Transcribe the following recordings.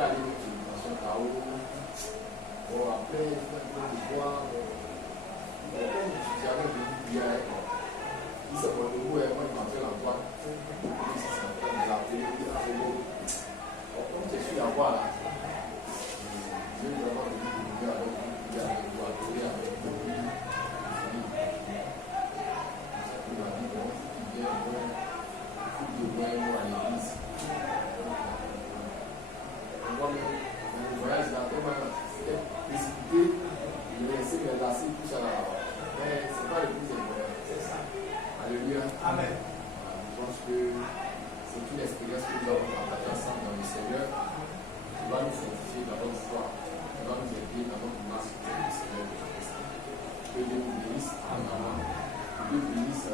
aller dans une façon KO. Bon, après, il faut un peu de voir. Comme je suis jamais venu bien, il s'est porté au bout et moi, il m'a fait l'emploi. Il s'est fait nous appeler, il a fait l'eau. Comme je suis là-bas, là, je vais vraiment venir de lui avec lui, il a fait l'eau, il a fait l'eau. Il m'a dit, bon, si tu viens, il faut que je voie moi à l'église. Le voyage là, c'était précipité, il a laissé mes lacets, tout ça là. Mais ce n'est pas le plus important, c'est ça. Alléluia. Amen. Je pense que c'est une expérience que nous avons partagée ensemble dans le Seigneur. Qui va nous fortifier dans notre foi, qui va nous aider dans notre marche avec le Seigneur de Christ. Que Dieu nous bénisse. Amen. Que Dieu bénisse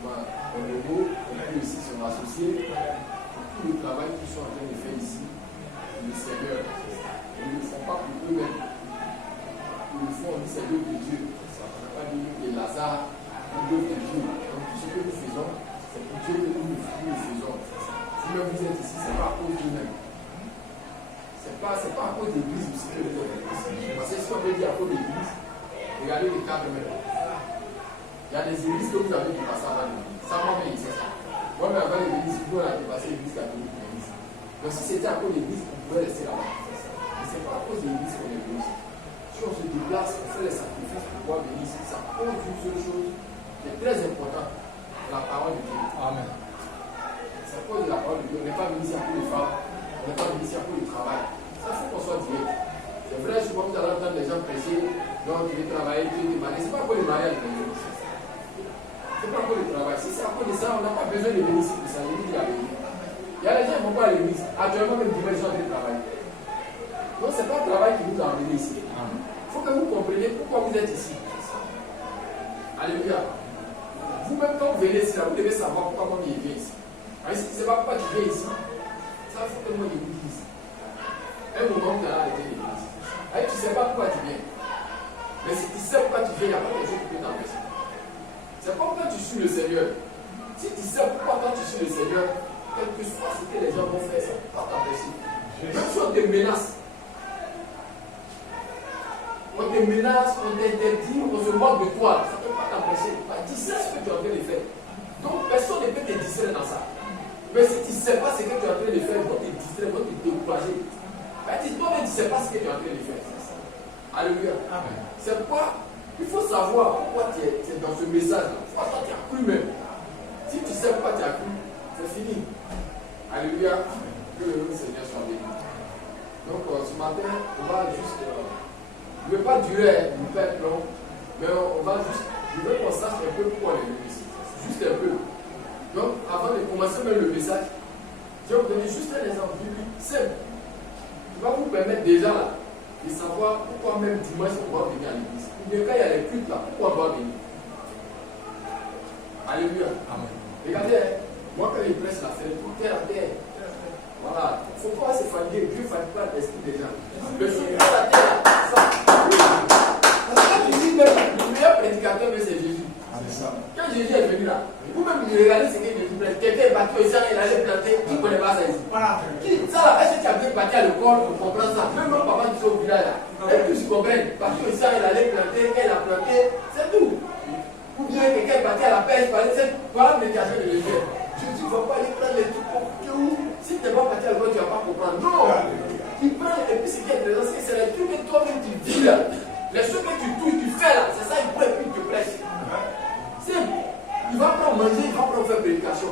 mon logo, et puis aussi son associé, pour tout le travail qu'ils sont en train de faire ici. Le Seigneur, ils ne le font pas pour eux-mêmes. Ils le font au Seigneur de Dieu. Ça ne veut pas dire que Lazare ou l'œuvre de Dieu. Donc tout ce que nous faisons, c'est pour Dieu que nous le faisons. Si même vous êtes ici, ce n'est pas à cause d'eux-mêmes. Ce n'est pas à cause de l'église aussi que vous êtes ici. Parce que si on veut dire à cause de l'église, regardez les cadres maintenant. Il y a des églises que vous avez dépassées avant l'église. Ça m'a bien c'est ça. Moi, mais avant l'église, vous avez dépassé l'église catholique. Donc si c'était à cause de l'église, on pouvait rester là-bas. Mais ce n'est pas à cause de l'église qu'on est venu ici. Si on se déplace, on fait les sacrifices pour pouvoir venir ici, ça pose une seule chose qui est très importante, la parole de Dieu. Amen. Ça pose la parole de Dieu. On n'est pas venu ici à cause des femmes, on n'est pas venu ici à cause du travail. Ça, il faut qu'on soit direct. C'est vrai, souvent vous allez entendre les gens prêcher, donc tu veux travailler, tu veux te marier. Ce n'est pas pour le mariage, ce n'est pas pour le travail. Si c'est à cause de ça, on n'a pas besoin de venir ici pour ça. Il y a les gens qui ne vont pas à l'église. Actuellement, même dimanche, ils sont en train de travailler. Donc, ce n'est pas le travail qui nous a emmenés ici. Il faut que vous compreniez pourquoi vous êtes ici. Alléluia. Vous-même, quand vous venez ici, là, vous devez savoir pourquoi moi, je viens ici. Si tu ne sais pas pourquoi tu viens ici, ça, il faut que moi, je vous dise. Un moment, tu as arrêté l'église. Tu ne sais pas pourquoi tu viens. Mais si tu sais pourquoi tu viens, il n'y a pas quelque chose qui peut t'empêcher. C'est comme quand tu suis le Seigneur. Si tu sais pourquoi quand tu suis le Seigneur, quel que soit ce que les gens vont faire, ça ne peut pas t'empêcher. Même si on te menace, on t'interdit, on se moque de toi, ça ne peut pas t'empêcher. Tu sais ce que tu es en train de faire. Donc personne ne peut te distraire dans ça. Mais si tu ne sais pas ce que tu es en train de faire, ils vont te distraire, ils vont te décourager. Toi-même, tu ne sais pas ce que tu es en train de faire. Alléluia. C'est pourquoi il faut savoir pourquoi tu es dans ce message-là. Pourquoi tu as cru même. Si tu sais pourquoi tu as cru, c'est fini. Alléluia. Que le Seigneur soit béni. Donc ce matin, on va juste. Je ne vais pas durer, ne pas être long, mais on va juste. Je veux qu'on sache un peu pourquoi on est venu ici. Juste un peu. Donc avant de commencer même le message, je vais vous donner juste un exemple biblique simple. Qui va vous permettre déjà là, de savoir pourquoi même dimanche on doit venir à l'église. Ou bien quand il y a les cultes là, pourquoi on doit venir. Alléluia. Amen. Regardez, moi quand il presse la fête, tout terre à terre. Voilà. Il ne faut pas se fatiguer. Dieu ne fatigue pas l'esprit des gens. Le souffle à la terre, ça. Quand tu dis même, le meilleur prédicateur, c'est Jésus. Quand Jésus est venu là, vous-même vous regardez ce que Jésus prêche. Quelqu'un est battu au sang, il allait planter, qui ne connaît pas ça ici. Ça là, est-ce que tu as bien battu à l'école pour comprendre ça? Même mon papa qui est au village là, est-ce que tu comprends? Battu au sang, il allait planter, elle a planté, c'est tout. Ou bien quelqu'un est battu à la pêche, c'est pas l'éducation de Jésus. Jésus ne va pas aller prendre les trucs compliqués où si tu n'es pas parti à l'école, tu ne vas pas comprendre. Non! Il prend, et puis ce qui est intéressant, c'est les trucs que toi-même tu vis là. Les choses que tu touches, tu fais là, c'est ça, il prend et puis il te prêche. Simple. Il va prendre manger, il va prendre faire prédication.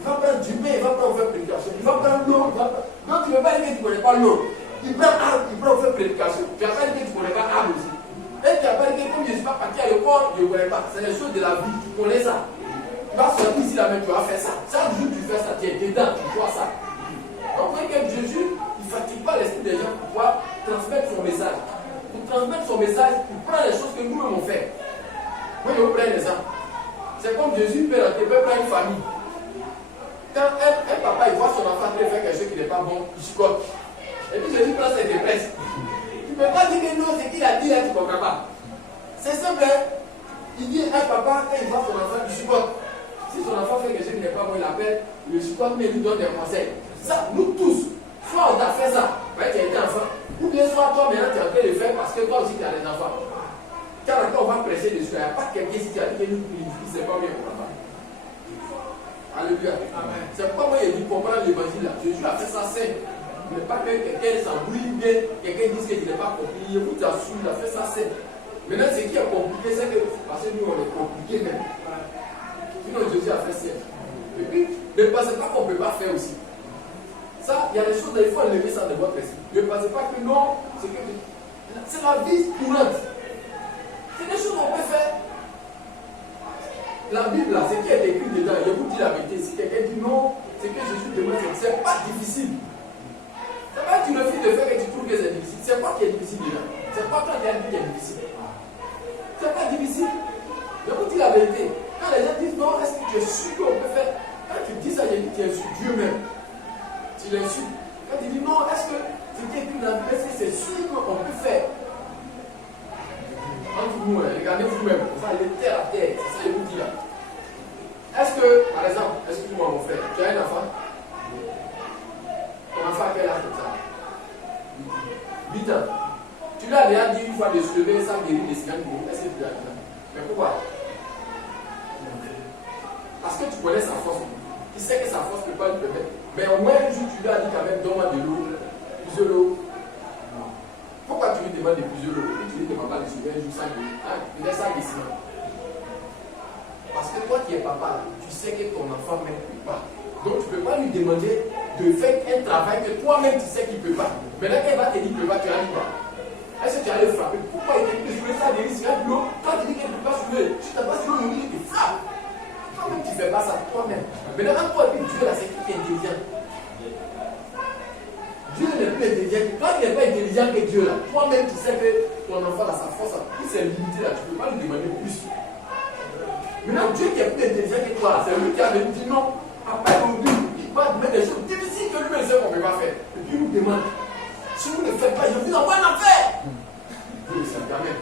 Il va prendre du pain, il va prendre faire prédication. Il va prendre l'eau, il va prendre. Donc tu ne veux pas dire que tu ne connais pas l'eau. Il prend arbre, il prend faire prédication. Tu n'as pas dit que tu ne connais pas arbre aussi. Et tu n'as pas dit que comme je ne suis pas parti à l'école, je ne connais pas. C'est les choses de la vie, tu connais ça. Tu vas sortir ici là même, tu vas faire ça. Chaque jour tu fais ça, tu es dedans, tu vois ça. Donc voyez que Jésus, il ne fatigue pas l'esprit des gens pour pouvoir transmettre son message. Pour transmettre son message, il prend les choses que nous-mêmes on fait. Moi je vous prends un exemple. C'est comme Jésus peut prendre une famille. Quand un papa il voit son enfant faire quelque chose qui n'est pas bon, il chicote. Et puis Jésus prend ses dépresses. Tu ne peux pas dire que non, c'est qu'il a dit là, tu ne comprends pas. C'est simple. Il dit un papa, quand il voit son enfant, il chicote. Si son enfant fait quelque chose qui n'est pas bon, il l'appelle, il le chicote, mais il lui donne des conseils. Ça, nous tous, soit on a fait fait ça, tu as été enfant. Ou bien soit toi maintenant tu es en train de le faire parce que toi aussi tu as des enfants. Car quand on va presser dessus, il n'y a pas quelqu'un ici qui a dit que nous ne sait pas bien pour l'enfant. Alléluia. C'est pourquoi moi j'ai dit comprendre l'évangile là. Jésus a fait ça simple. Mais pas que quelqu'un s'embrouille bien, quelqu'un dise qu'il n'est pas compris. Je vous assure, il a fait ça simple. Maintenant, ce qui est compliqué, c'est que parce que nous on est compliqué même. Sinon Jésus a fait simple. Et puis, ne pensez pas qu'on ne peut pas faire aussi. Ça, il y a des choses, il faut enlever ça de votre esprit. Ne pensez pas que non, c'est la vie courante. C'est des choses qu'on peut faire. La Bible, là, ce qui est écrit dedans, je vous dis la vérité. Si quelqu'un dit non, ce que Jésus demande, c'est pas difficile. C'est pas que tu refuses de faire et tu trouves que c'est difficile. C'est quoi qui est difficile dedans? C'est pas toi qui as dit qui est difficile. C'est pas difficile. Je vous dis la vérité. Quand les gens disent non, est-ce que tu es sûr qu'on peut faire? Quand tu dis ça, je dis tu insultes Dieu même. Tu l'insultes. Quand tu dis non, est-ce que ce qui est écrit dans la Bible, c'est sûr qu'on peut faire? Entre vous, regardez vous-même. Ça, il est terre à terre. C'est ça que je vous dis là. Est-ce que, par exemple, excuse-moi mon frère, tu as un enfant? Ton enfant a quel âge comme ça? 8 ans. Tu lui as déjà dit une fois de se lever sans guérir des scannes. Est-ce que tu lui as dit ça? Mais pourquoi? Parce que tu connais sa force. Tu sais que sa force ne peut pas lui permettre. Mais au moins un jour, tu lui as dit quand même, donne-moi de l'eau, plusieurs l'eau. Pourquoi tu lui demandes de plusieurs l'eau? Et tu lui demandes pas de se lever un jour sans guérir. Il est sans guérissement. Parce que toi qui es papa, tu sais que ton enfant ne peut pas. Donc tu ne peux pas lui demander de faire un travail que toi-même tu sais qu'il ne peut pas. Maintenant qu'elle va te dire qu'il ne peut pas, tu n'arrives pas. Est-ce que tu allais le frapper? Pourquoi il te dit que je veux ça guérir sur un boulot? Quand tu dis qu'elle ne peut pas soulever, tu t'as pas sur le lit, tu te frappes. Toi-même tu ne fais pas ça, toi-même. Maintenant quand toi et puis Dieu là, c'est qui est intelligent? Dieu n'est plus intelligent. Toi qui n'es pas intelligent que Dieu là, toi-même tu sais que ton enfant a sa force, il s'est limité là, tu ne peux pas lui demander plus. Maintenant, Dieu qui est plus intelligent que toi, c'est lui qui a venu dire non. Après, il va mettre des choses difficiles que lui-même sait qu'on ne peut pas faire. Et puis il nous demande, si vous ne faites pas, je vous envoie un affaire. Dieu, c'est quand même.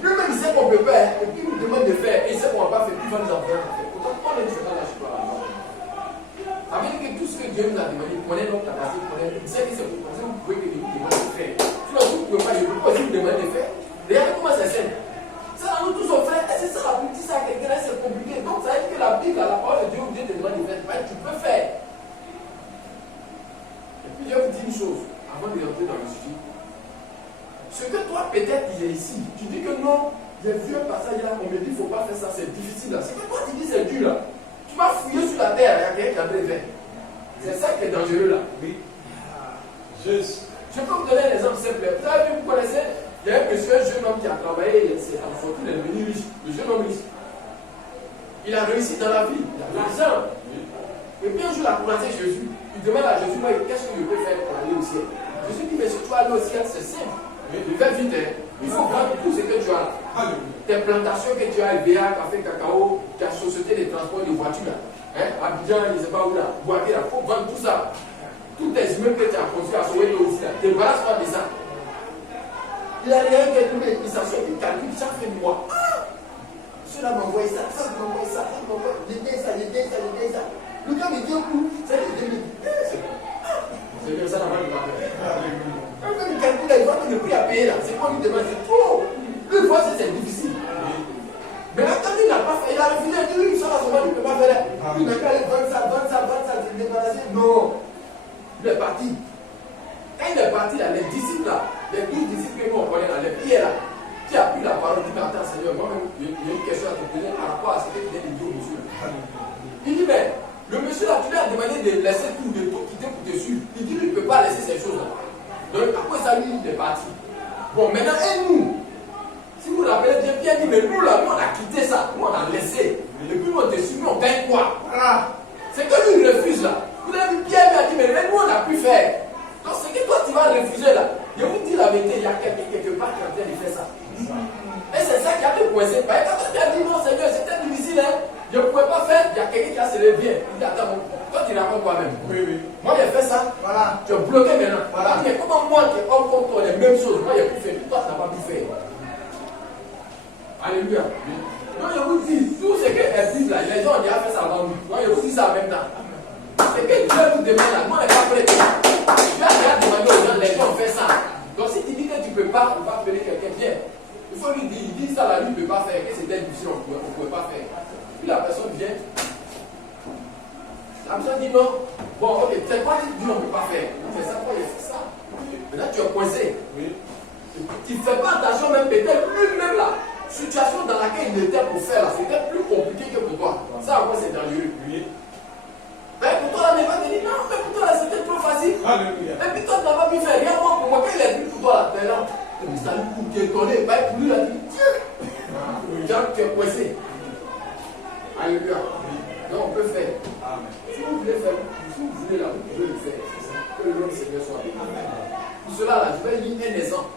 Lui-même, il sait qu'on ne peut pas, et puis il nous demande de faire, et il sait qu'on ne va pas faire, puis il va nous envoyer un affaire. Pourtant, toi, même, c'est pas la chose. Ça veut dire que tout ce que Dieu nous a demandé, prenez notre capacité, il sait que c'est pour ça que vous pouvez que vous demandez de faire. Sinon, vous ne pouvez pas, je ne peux pas aussi vous demander de faire. Regardez comment c'est simple. Ça, nous tous on fait, et c'est ça la plus petite, ça à quelqu'un, c'est compliqué. Donc ça veut dire que la Bible, la parole de Dieu, Dieu te demande de faire, tu peux faire. Et puis je vais vous dire une chose, avant de rentrer dans le sujet. Ce que toi, peut-être, il est ici, tu dis que non, j'ai vu un passage là, on me dit qu'il ne faut pas faire ça, c'est difficile là. C'est que toi, tu dis c'est dur là. Tu vas fouiller sur la terre, il y a quelqu'un qui a très fait. C'est ça qui est dangereux là. Oui. Juste. Je peux vous donner un exemple simple. Vous avez vu, vous connaissez? Il y a un monsieur, un jeune homme qui a travaillé, c'est en fortune, il est devenu riche, le jeune homme riche. Il a réussi dans la vie, il a l'argent. Et puis un jour, il a croisé Jésus. Il demande à Jésus, qu'est-ce que je peux faire pour aller au ciel? Jésus dit, mais si tu vas aller au ciel, c'est simple. Il fait vite, hein. Il faut vendre tout ce que tu as. Tes plantations que tu as, EVA, café, cacao, ta société de transport de voitures, hein, Abidjan, je ne sais pas où là, Boaké, il faut vendre tout ça. Tous tes immeubles que tu as construits à Soweto aussi, débarrasse-toi de ça. Il a rien qu'à trouver, il s'assoit, il calcule chaque fin de mois. Cela m'envoie ça, ça m'envoie ça, ça m'envoie, j'ai dit ça. Le gars me dit un coup, c'est le 2000. C'est bien ça la main de ma mère. Quand il calcule, il voit que le prix à payer là, c'est quoi lui demande, c'est trop. Lui, il voit que c'est difficile. Mais là, quand il n'a pas fait, il a refusé, il dit oui, ça va, il ne peut pas faire. Il n'a qu'à aller vendre ça, se débarrasser. Non. Il est parti. Quand il est parti là, les disciples là, les 12 disciples que nous on connaît là, les pierres là, qui a pris la parole, dit, mais attends Seigneur, moi-même, il y a une question à te poser par rapport à ce que tu viens de dire au monsieur. Il dit, mais le monsieur là, tu lui as demandé de laisser tout, de tout quitter pour te suivre. Il dit, lui, il ne peut pas laisser ces choses là. Donc après ça, lui, il est parti. Bon, maintenant, et nous, si vous vous rappelez bien, Pierre dit, mais nous là, nous on a quitté ça, nous on a laissé. Et puis nous on te suit, on gagne quoi? Voilà. C'est que lui, il refuse là. Vous avez vu, Pierre lui a dit, mais nous on a pu faire. Donc c'est que toi tu vas refuser là. Je vous dis la vérité, il y a quelqu'un quelque part qui est en train de faire ça. Et c'est ça qui a été coincé. Quand tu as dit non Seigneur, c'était difficile, hein? Je ne pouvais pas faire, il y a quelqu'un qui a se levé. Il dit attends, toi tu racontes toi-même. Oui. Moi j'ai fait ça, voilà. Tu es bloqué maintenant. Voilà. Mais comment moi qui ai homme comme toi, les mêmes choses, moi j'ai pu faire, toi tu n'as pas pu faire. Alléluia. Donc je vous dis, tout ce qu'elles disent là, les gens ont déjà fait ça avant nous. Donc je vous dis ça en même temps. C'est que Dieu vous demande là, moi on n'est pas prêt. Dieu a déjà demandé pas faire, que c'était difficile, on ne pouvait pas faire. Puis la personne vient, la personne dit non, bon, ok, c'est pas dit on ne peut pas faire. On fait ça, quoi, il fait ça. Maintenant tu es coincé. Oui. Tu ne fais pas attention, même peut-être lui-même la situation dans laquelle il était pour faire, c'était plus compliqué que pour toi. Ça, en quoi c'est dangereux. Oui. Mais pour toi, là, il va te dire non, mais pour toi, là, c'était trop facile. Alléluia. Et puis toi, tu n'as pas pu faire rien, moi, pour moi, quand il est venu pour toi, là, t'es là. Et puis ça lui coûte, tu es étonné, bah, pour lui, il a dit Dieu. Genre, tu es coincé. Alléluia. Donc, on peut faire. Amen. Si vous voulez faire, si vous voulez là, vous pouvez le faire. Que le nom du Seigneur soit béni. Pour cela, là, je vais lire un exemple.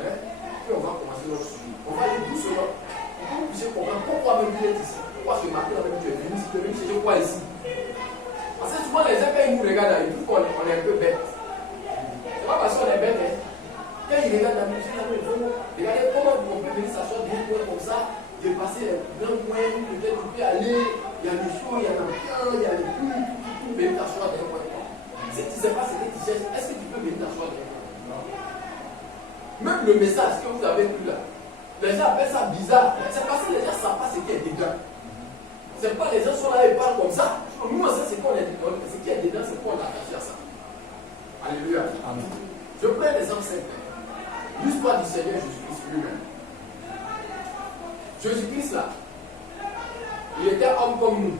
Hein? Puis on va commencer notre suivi. On va lire doucement. Pour que vous puissiez comprendre pourquoi même tu es ici. Pourquoi ce matin, tu es venu ici. Tu es venu chercher quoi ici? Parce que souvent, les gens, quand ils nous regardent, ils trouvent qu'on est un peu bête. C'est pas parce qu'on est bête. Hein? Quand ils regardent la musique, regardez comment on peut venir s'asseoir d'un coin comme ça, dépasser les grands coins, peut-être tu peux aller, il y a les choses, il y a l'ambiance, il y a les coups, tout, venir t'asseoir d'un coin. Si tu ne sais pas ce que tu cherches, est-ce que tu peux venir t'asseoir d'un coin? Même le message que vous avez lu là, les gens appellent ça bizarre. C'est parce que les gens ne savent pas ce qui est dedans. C'est pas les gens sont là et parlent comme ça. Nous, on sait ce qu'on est dedans. Ce qui est dedans, c'est qu'on est attaché à ça. Alléluia. Amen. Je prends un exemple simple. L'histoire du Seigneur Jésus-Christ lui-même. Jésus-Christ là, il était homme comme nous.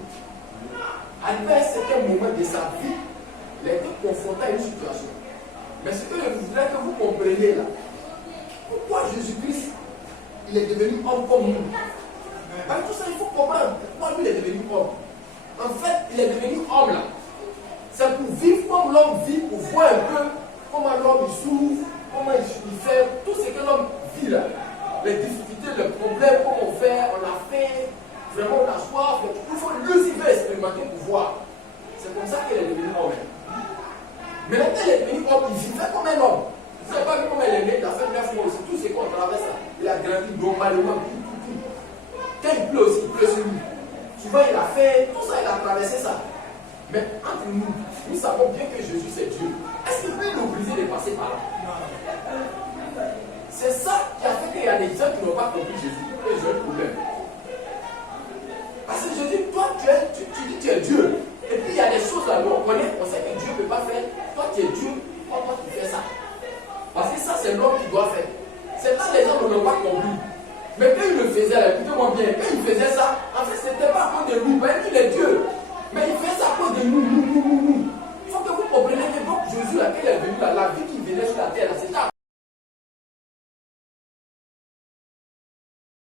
À un certain moment de sa vie, il a été confronté à une situation. Mais ce que je voudrais que vous compreniez là, pourquoi Jésus-Christ, il est devenu homme comme nous? Parce que tout ça, il faut comprendre pourquoi lui il est devenu homme. En fait, il est devenu homme là. C'est pour vivre comme l'homme vit, pour voir un peu comment l'homme il souffre, comment il fait, tout ce que l'homme vit là. Les difficultés, les problèmes, comment on fait, on a fait, vraiment on a soif. Il faut lui aussi expérimenter pour voir. C'est comme ça qu'il est devenu homme. Mais quand il est devenu homme, il vivait comme un homme. Vous ne savez pas comment il est né, il a fait 9 mois aussi, tout ce qu'on traverse là. Il a grandi normalement, tout. Quand il pleut aussi, il pleut sur lui. Souvent il a fait, tout ça, il a traversé ça. Mais entre nous, nous savons bien que Jésus c'est Dieu. Est-ce qu'il peut être obligé de passer par là? C'est ça qui a fait qu'il y a des gens qui n'ont pas compris Jésus. Ils ont un problème. Parce que Jésus, toi tu dis que tu es Dieu. Et puis il y a des choses là où on connaît, on sait que Dieu ne peut pas faire. Toi tu es Dieu, toi tu fais ça. Parce que ça c'est l'homme qui doit faire. C'est là que les gens n'ont pas compris. Mais quand il le faisait, écoutez-moi bien, quand il faisait ça, en fait ce n'était pas à cause de nous, parce qu'il est Dieu. Mais il fait ça à cause de nous. Il faut que vous compreniez que donc Jésus, là, quand il est venu là, la vie qu'il venait sur la terre, c'était à